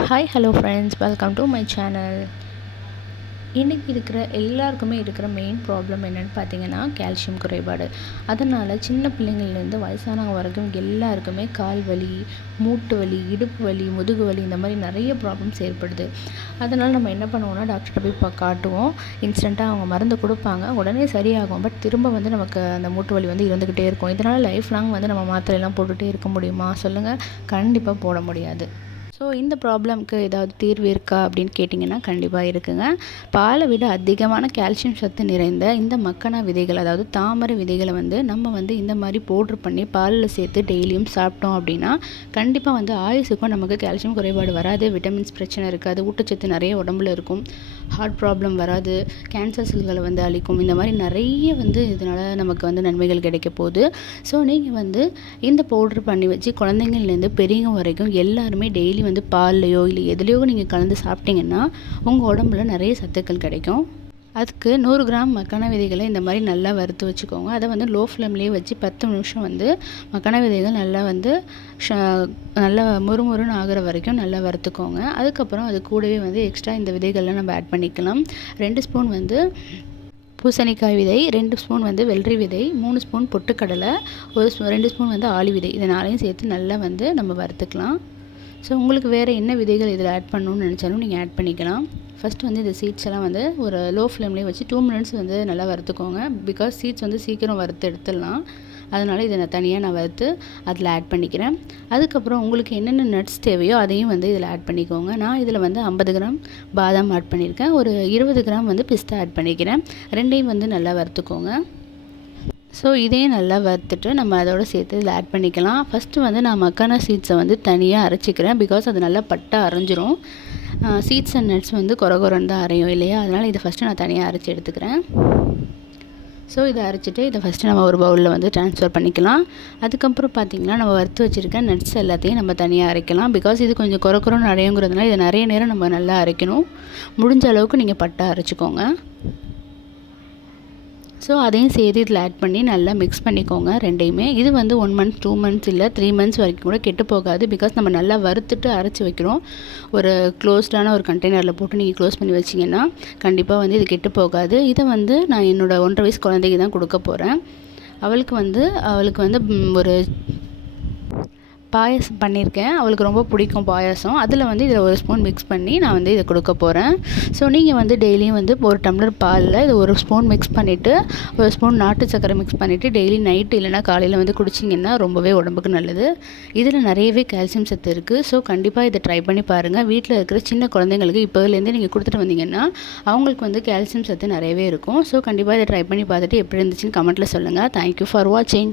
Hi hello friends welcome to my channel இன்றைக்கி இருக்கிற எல்லாருக்குமே இருக்கிற மெயின் ப்ராப்ளம் என்னென்னு பார்த்தீங்கன்னா கால்சியம் குறைபாடு. அதனால் சின்ன பிள்ளைங்கள்லேருந்து வயசானவங்க வரைக்கும் எல்லாருக்குமே கால் வலி மூட்டு வலி இடுப்பு வலி முதுகு வலி இந்த மாதிரி நிறைய ப்ராப்ளம்ஸ் ஏற்படுது. அதனால் நம்ம என்ன பண்ணுவோம்னா டாக்டர்கிட்ட போய் காட்டுவோம். இன்ஸ்டண்ட்டாக அவங்க மருந்து கொடுப்பாங்க. உடனே சரியாகும். பட் திரும்ப வந்து நமக்கு அந்த மூட்டு வலி வந்து இருந்துக்கிட்டே இருக்கும். இதனால் லைஃப் லாங் வந்து நம்ம மாத்திரையெல்லாம் போட்டுகிட்டே இருக்க முடியுமா? சொல்லுங்கள் கண்டிப்பாக போட முடியாது. ஸோ இந்த ப்ராப்ளம்க்கு ஏதாவது தீர்வு இருக்கா அப்படின்னு கேட்டிங்கன்னா கண்டிப்பாக இருக்குங்க. பாலை விட அதிகமான கால்சியம் சத்து நிறைந்த இந்த மக்கனா விதைகள் அதாவது தாமரை விதைகளை வந்து நம்ம வந்து இந்த மாதிரி பவுட்ரு பண்ணி பாலில் சேர்த்து டெய்லியும் சாப்பிட்டோம் அப்படின்னா கண்டிப்பாக வந்து ஆயுசுக்கும் நமக்கு கால்சியம் குறைபாடு வராது. விட்டமின்ஸ் பிரச்சனை இருக்காது. ஊட்டச்சத்து நிறைய உடம்புல இருக்கும். ஹார்ட் ப்ராப்ளம் வராது கேன்சர் செல்களை வந்து அழிக்கும். இந்த மாதிரி நிறைய வந்து இதனால் நமக்கு வந்து நன்மைகள் கிடைக்க போகுது. ஸோ நீங்கள் வந்து இந்த பவுட்ரு பண்ணி வச்சு குழந்தைங்கள்லேருந்து பெரியவங்க வரைக்கும் எல்லாருமே டெய்லி வந்து பால்லையோ இல்லை எதுலேயோ நீங்கள் கலந்து சாப்பிட்டீங்கன்னா உங்கள் உடம்புல நிறைய சத்துக்கள் கிடைக்கும். அதுக்கு நூறு கிராம் மக்கான விதைகளை இந்த மாதிரி நல்லா வறுத்து வச்சுக்கோங்க. அதை வந்து லோ ஃப்ளேம்லேயே வச்சு பத்து நிமிஷம் வந்து மக்கான விதைகள் நல்லா வந்து ஷ நல்லா முறுமுறுன்னு ஆகிற வரைக்கும் நல்லா வறுத்துக்கோங்க. அதுக்கப்புறம் அது கூடவே வந்து எக்ஸ்ட்ரா இந்த விதைகள்லாம் நம்ம ஆட் பண்ணிக்கலாம். ரெண்டு ஸ்பூன் வந்து பூசணிக்காய் விதை ரெண்டு ஸ்பூன் வந்து வெள்ளரி விதை மூணு ஸ்பூன் பொட்டுக்கடலை ஒரு ஸ்பூ ரெண்டு ஸ்பூன் வந்து ஆளி விதை. இதை நாளையும் சேர்த்து நல்லா வந்து நம்ம வறுத்துக்கலாம். ஸோ உங்களுக்கு வேறு என்ன விதைகள் இதில் ஆட் பண்ணணும்னு நினச்சாலும் நீங்கள் ஆட் பண்ணிக்கலாம். ஃபஸ்ட்டு வந்து இந்த சீட்ஸ் எல்லாம் வந்து ஒரு லோ ஃப்ளேம்லேயே வச்சு டூ மினிட்ஸ் வந்து நல்லா வறுத்துக்கோங்க. பிகாஸ் சீட்ஸ் வந்து சீக்கிரம் வறுத்து எடுத்துடலாம். அதனால் இதை நான் தனியாக நான் வறுத்து அதில் ஆட் பண்ணிக்கிறேன். அதுக்கப்புறம் உங்களுக்கு என்னென்ன நட்ஸ் தேவையோ அதையும் வந்து இதில் ஆட் பண்ணிக்கோங்க. நான் இதில் வந்து ஐம்பது கிராம் பாதாம் ஆட் பண்ணியிருக்கேன். ஒரு இருபது கிராம் வந்து பிஸ்தா ஆட் பண்ணிக்கிறேன். ரெண்டையும் வந்து நல்லா வறுத்துக்கோங்க. ஸோ இதையும் நல்லா வறுத்துட்டு நம்ம அதோட சேர்த்து இதில் ஆட் பண்ணிக்கலாம். ஃபஸ்ட்டு வந்து நான் மக்கானா சீட்ஸை வந்து தனியாக அரைச்சிக்கிறேன். பிகாஸ் அது நல்லா பட்டாக அரைஞ்சிரும். சீட்ஸ் அண்ட் நட்ஸ் வந்து குறை குறைன்னு தான் அரையும் இல்லையா? அதனால் இதை ஃபஸ்ட்டு நான் தனியாக அரைச்சி எடுத்துக்கிறேன். ஸோ இதை அரைச்சிட்டு இதை ஃபஸ்ட்டு நம்ம ஒரு பவுலில் வந்து ட்ரான்ஸ்ஃபர் பண்ணிக்கலாம். அதுக்கப்புறம் பார்த்திங்கன்னா நம்ம வறுத்து வச்சுருக்க நட்ஸ் எல்லாத்தையும் நம்ம தனியாக அரைக்கலாம். பிகாஸ் இது கொஞ்சம் குறை குறைன்னு அரையுங்கிறதுனால இதை நிறைய நேரம் நம்ம நல்லா அரைக்கணும். முடிஞ்ச அளவுக்கு நீங்கள் பட்டாக அரைச்சிக்கோங்க. ஸோ அதையும் சேர்த்து இதில் ஆட் பண்ணி நல்லா மிக்ஸ் பண்ணிக்கோங்க ரெண்டையுமே. இது வந்து ஒன் மந்த் டூ மந்த்ஸ் இல்லை த்ரீ மந்த்ஸ் வரைக்கும் கூட கெட்டு போகாது பிகாஸ் நம்ம நல்லா வறுத்துட்டு அரைச்சி வைக்கிறோம். ஒரு க்ளோஸ்டான ஒரு கண்டெய்னரில் போட்டு நீங்கள் க்ளோஸ் பண்ணி வச்சிங்கன்னா கண்டிப்பாக வந்து இது கெட்டு போகாது. இதை வந்து நான் என்னோடய ஒன்றரை வயசு குழந்தைக்கு தான் கொடுக்க போகிறேன் அவளுக்கு வந்து அவளுக்கு வந்து ஒரு பாயசம் பண்ணியிருக்கேன். அவளுக்கு ரொம்ப பிடிக்கும் பாயாசம். அதில் வந்து இதில் ஒரு ஸ்பூன் மிக்ஸ் பண்ணி நான் வந்து இதை கொடுக்க போகிறேன் ஸோ நீங்கள் வந்து டெய்லியும் வந்து ஒரு டம்ளர் பாலில் இது ஒரு ஸ்பூன் மிக்ஸ் பண்ணிவிட்டு ஒரு ஸ்பூன் நாட்டு சக்கரை மிக்ஸ் பண்ணிவிட்டு டெய்லி நைட்டு இல்லைனா காலையில் வந்து குடிச்சிங்கன்னா ரொம்பவே உடம்புக்கு நல்லது. இதில் நிறையவே கால்சியம் சத்து இருக்குது ஸோ கண்டிப்பாக இதை ட்ரை பண்ணி பாருங்கள் வீட்டில் இருக்கிற சின்ன குழந்தைங்களுக்கு இப்போதுலேருந்து நீங்கள் கொடுத்துட்டு வந்தீங்கன்னா அவங்களுக்கு வந்து கால்சியம் சத்து நிறையவே இருக்கும். ஸோ கண்டிப்பாக இதை ட்ரை பண்ணி பார்த்துட்டு எப்படி இருந்துச்சுன்னு கமெண்ட்டில் சொல்லுங்கள் தேங்க்யூ ஃபார் வாட்சிங்